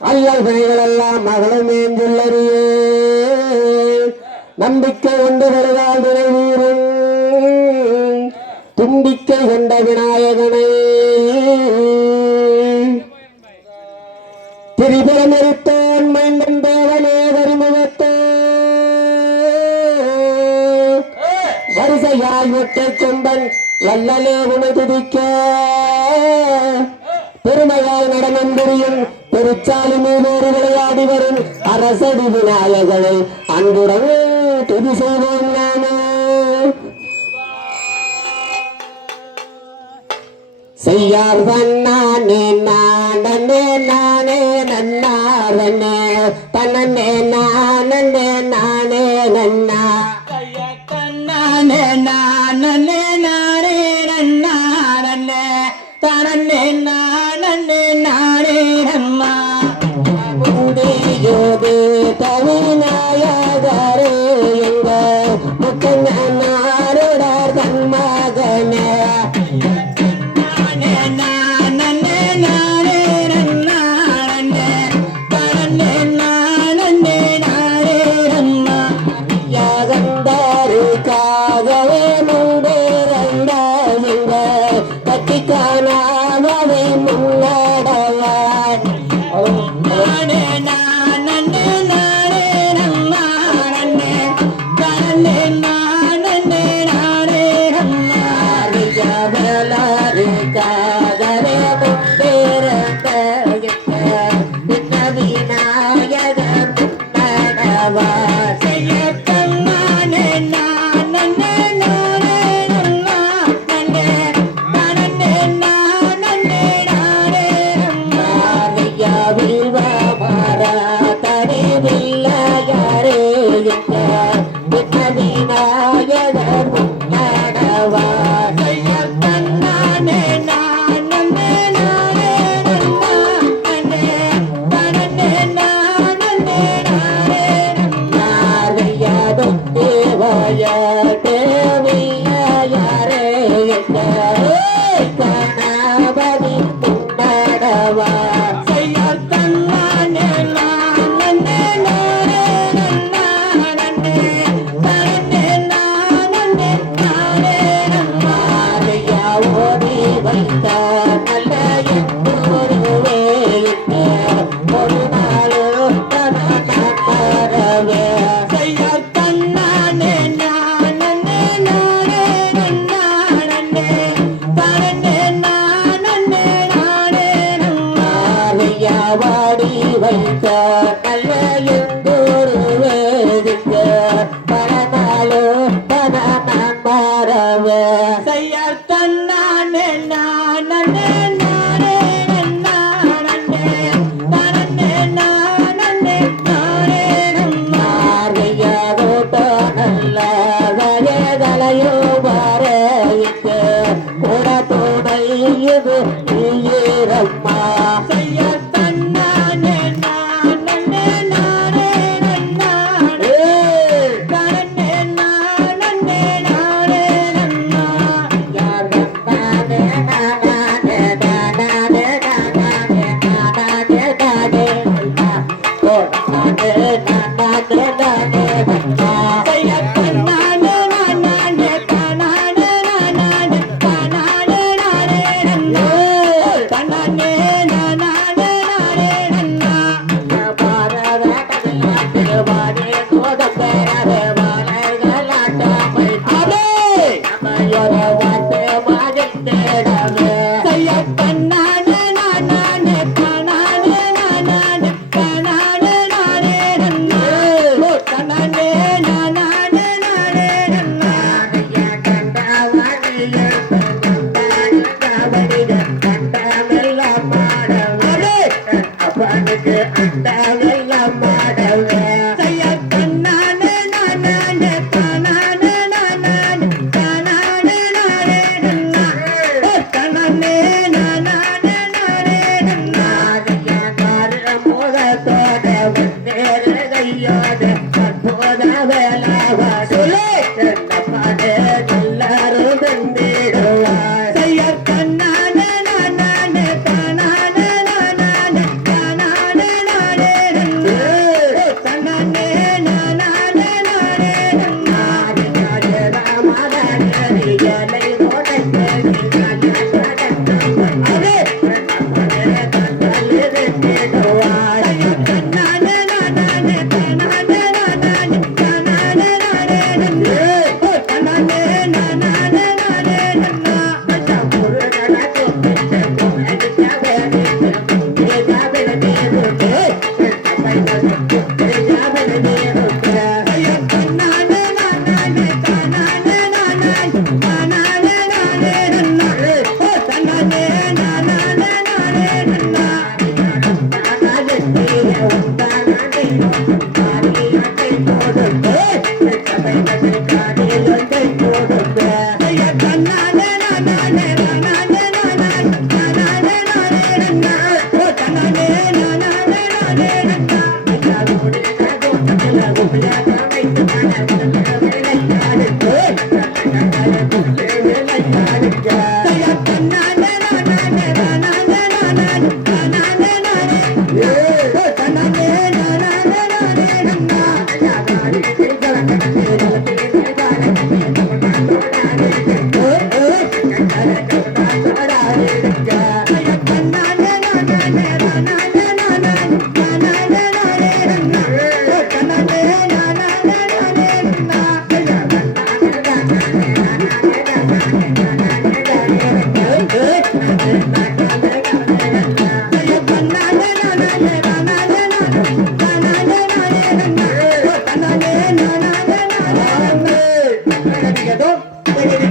அல்லல் வினைகள் எல்லாம் மகளும் ஏந்துள்ளறியே நம்பிக்கை கொண்டு வருவாள் விரைவீரும் தும்பிக்கை கொண்ட விநாயகனை திரிபுரமரித்தோன் மைந்தன் தேவனே வருமுகத்தோ வரிசையாய் ஒட்டை கொம்பன் வல்லலே உனை துதிக்க பெருமையாய் நடனம் புரியும் பெருச்சாலி மீதோடு விளையாடி வரும் அரசடி விநாயகனை அன்புடன் துதி செய்வோம் நானே செய்யார் நானே நானே நானே நன்னாரனே தன்னே நானே நானே நன்னா தன்னானே நானே நானே நன்னாரனே தன்னே நானே நானே நம்மா யோகே தவிநாயகரே எங்க முக்கண்ணாரோடர் தன்மகனே யாகந்தாருக்காகவே முன்பேறந்த எங்க கட்டிக்கானாகவே முன்னடவான் காகவே முன்பேறந்த எங்க விநாயக முன்னடவான் வாடி வைக்க நல்ல எந்தோரு வேதிக்க பரநாளோ பரநான் பரவே செய்யார் தன்னானே நானே நானே நானே நானே நானே நானே மாறியாதோட்ட நல்ல வயதலையோ வரைக்க கூட துணை இது நீரம்மா செய்யார் na ஆடாடிருக்க ஐயா தன்னானே நானே நானே நானே